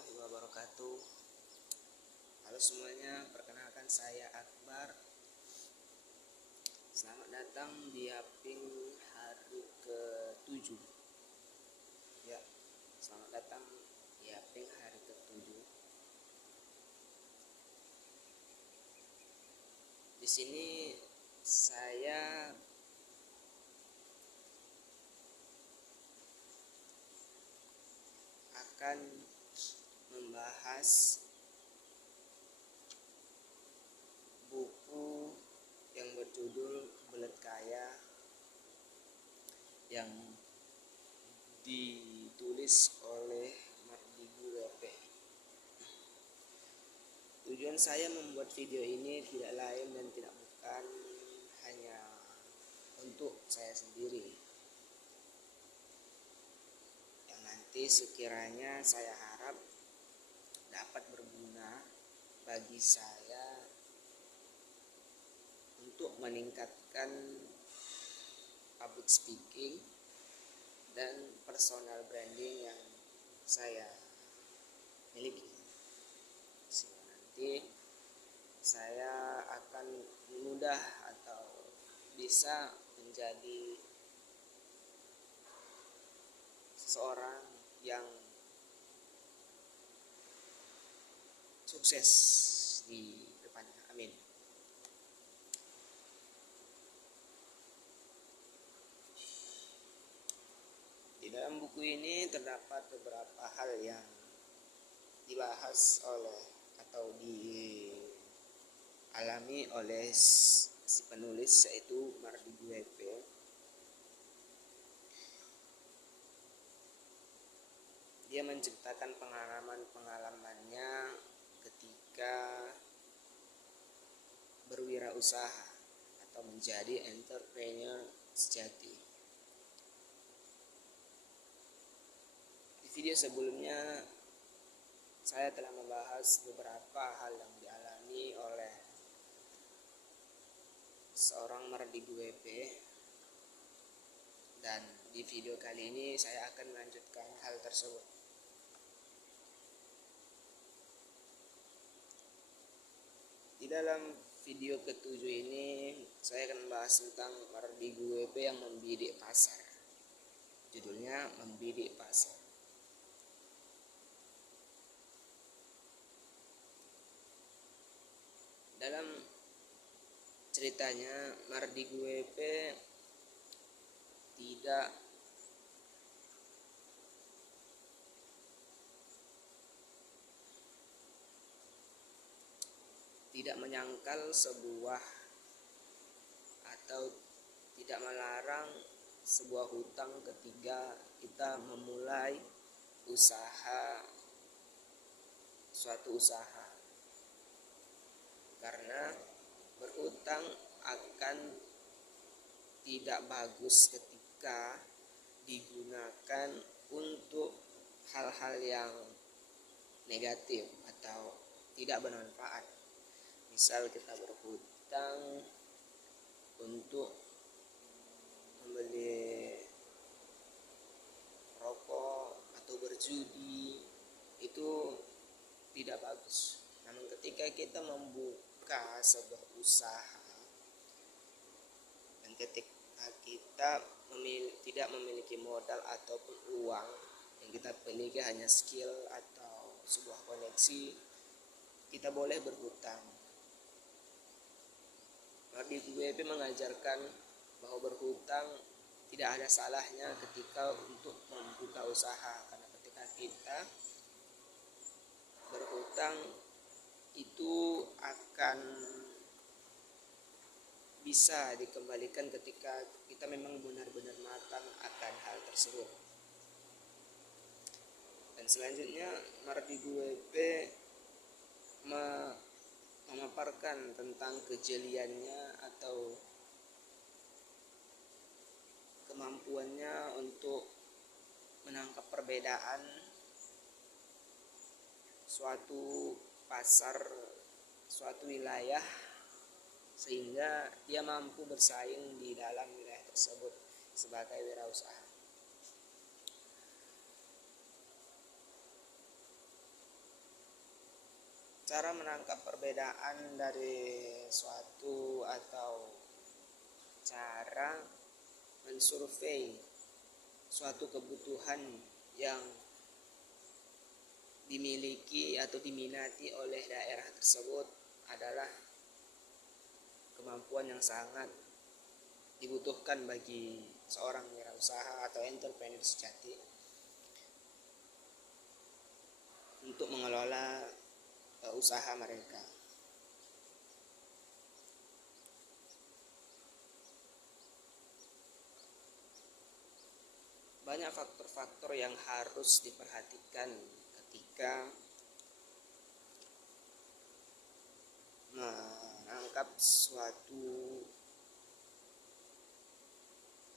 warahmatullahi wabarakatuh. Halo semuanya, perkenalkan saya Akbar. Selamat datang di Yaping hari ke-7. Ya, selamat datang di Yaping hari ke-7. Di sini saya akan membahas buku yang berjudul Belet Kaya yang ditulis oleh Mardigu WP. Tujuan saya membuat video ini tidak lain dan tidak bukan hanya untuk saya sendiri, yang nanti sekiranya saya harap dapat berguna bagi saya untuk meningkatkan public speaking dan personal branding yang saya miliki. Sehingga nanti saya akan mudah atau bisa menjadi seseorang yang sukses di depannya. Amin. Di dalam buku ini terdapat beberapa hal yang dibahas oleh atau dialami oleh si penulis, yaitu Mardigu WP. Dia menceritakan pengalamannya ketika berwirausaha atau menjadi entrepreneur sejati. Di video sebelumnya saya telah membahas beberapa hal yang dialami oleh seorang Mardigu WP, dan di video kali ini saya akan melanjutkan hal tersebut. Di dalam video ke-7 ini saya akan membahas tentang Mardigu WP yang membidik pasar. Judulnya Membidik Pasar. Dalam ceritanya, Mardigu WP tidak menyangkal sebuah atau tidak melarang sebuah hutang ketika kita memulai suatu usaha, karena berhutang akan tidak bagus ketika digunakan untuk hal-hal yang negatif atau tidak bermanfaat. Misal kita berhutang untuk membeli rokok atau berjudi, itu tidak bagus. Namun ketika kita membuka sebuah usaha dan ketika kita tidak memiliki modal ataupun uang, yang kita miliki hanya skill atau sebuah koneksi, kita boleh berhutang. Mardigu WP mengajarkan bahwa berhutang tidak ada salahnya ketika untuk membuka usaha, karena ketika kita berhutang itu akan bisa dikembalikan ketika kita memang benar-benar matang akan hal tersebut. Dan selanjutnya Mardigu WP memaparkan tentang kejeliannya atau kemampuannya untuk menangkap perbedaan suatu pasar, suatu wilayah, sehingga dia mampu bersaing di dalam wilayah tersebut sebagai wirausaha. cara menangkap perbedaan dari suatu atau cara mensurvei suatu kebutuhan yang dimiliki atau diminati oleh daerah tersebut adalah kemampuan yang sangat dibutuhkan bagi seorang wirausaha atau entrepreneur sejati untuk mengelola usaha mereka. Banyak faktor-faktor yang harus diperhatikan ketika menangkap suatu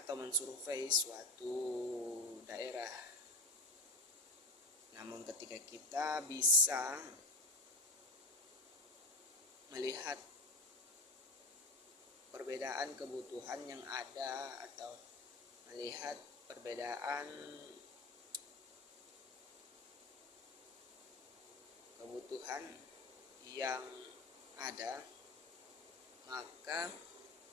atau mensurvei suatu daerah. Namun ketika kita bisa melihat perbedaan kebutuhan yang ada atau melihat perbedaan kebutuhan yang ada, maka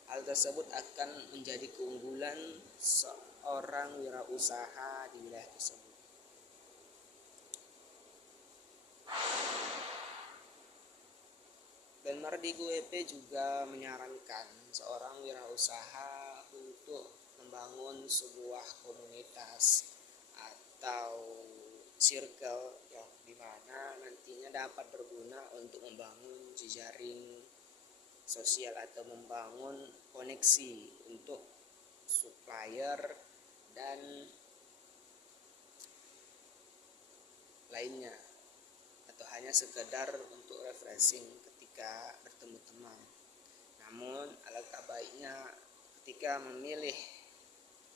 hal tersebut akan menjadi keunggulan seorang wirausaha di wilayah tersebut. Dan Mardigu EP juga menyarankan seorang wirausaha untuk membangun sebuah komunitas atau circle yang dimana nantinya dapat berguna untuk membangun jejaring sosial atau membangun koneksi untuk supplier dan lainnya, atau hanya sekedar untuk refreshing ketika bertemu teman. Namun alangkah baiknya ketika memilih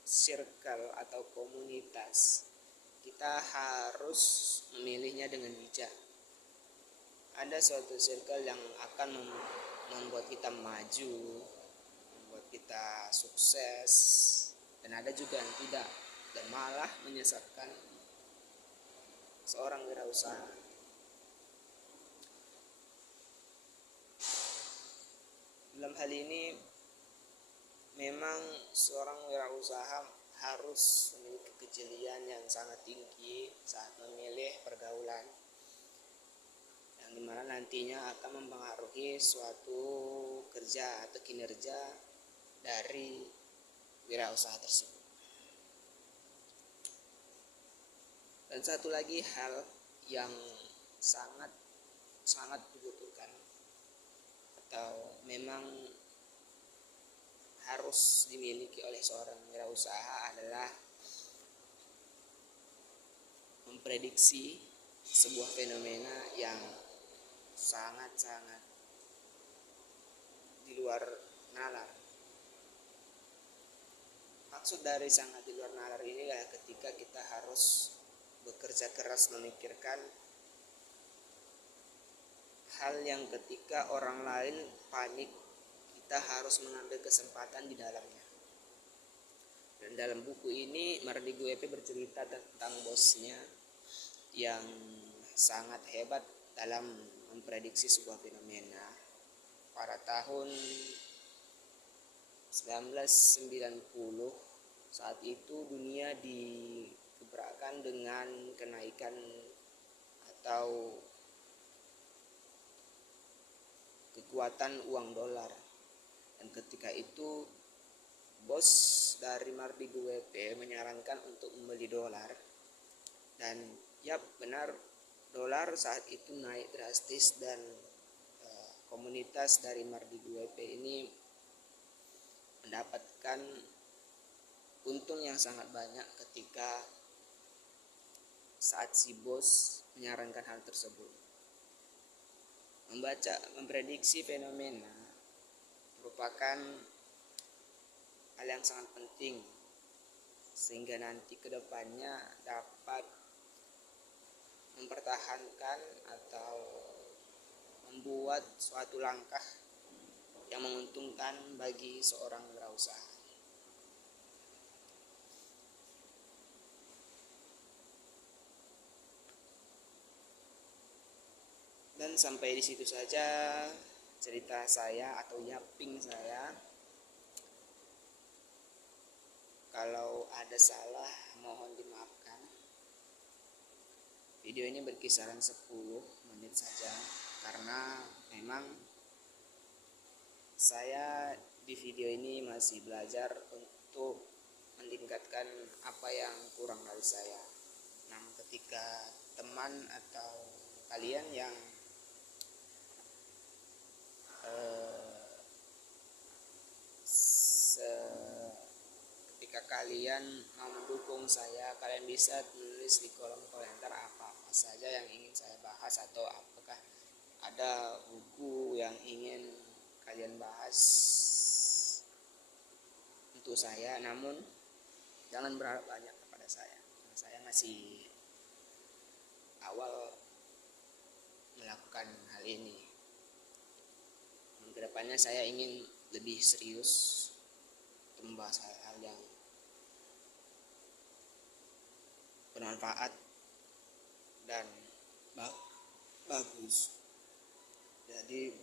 circle atau komunitas, kita harus memilihnya dengan bijak. Ada suatu circle yang akan membuat kita maju, membuat kita sukses, dan ada juga yang tidak, dan malah menyesatkan seorang wirausaha. Dalam hal ini memang seorang wirausaha harus memiliki kejelian yang sangat tinggi saat memilih pergaulan, yang dimana nantinya akan mempengaruhi suatu kerja atau kinerja dari wirausaha tersebut. Dan satu lagi hal yang sangat dibutuhkan atau memang harus dimiliki oleh seorang wirausaha adalah memprediksi sebuah fenomena yang sangat di luar nalar. Maksud dari sangat di luar nalar ini adalah ketika kita harus bekerja keras memikirkan hal yang ketika orang lain panik, kita harus mengambil kesempatan di dalamnya. Dan dalam buku ini Mardigu EP bercerita tentang bosnya yang sangat hebat dalam memprediksi sebuah fenomena. Pada tahun 1990, saat itu dunia digebrakan dengan kenaikan atau kekuatan uang dolar. Dan ketika itu bos dari Mardigu EP menyarankan untuk membeli dolar. Dan ya benar, dolar saat itu naik drastis dan komunitas dari Mardigu EP ini mendapatkan untung yang sangat banyak ketika saat si bos menyarankan hal tersebut. Memprediksi fenomena merupakan hal yang sangat penting sehingga nanti kedepannya dapat mempertahankan atau membuat suatu langkah yang menguntungkan bagi seorang wirausaha. Dan sampai di situ saja cerita saya atau yaping saya. Kalau ada salah mohon dimaafkan. Video ini berkisaran 10 menit saja karena memang saya di video ini masih belajar untuk meningkatkan apa yang kurang dari saya. Namun ketika teman atau kalian yang ketika kalian mau mendukung saya, kalian bisa tulis di kolom komentar apa-apa saja yang ingin saya bahas, atau apakah ada buku yang ingin kalian bahas untuk saya. Namun jangan berharap banyak kepada saya, karena saya masih awal melakukan hal ini. Kedepannya saya ingin lebih serius membahas hal-hal yang bermanfaat dan bagus. Jadi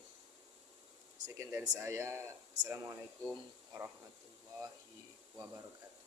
sekian dari saya. Assalamualaikum warahmatullahi wabarakatuh.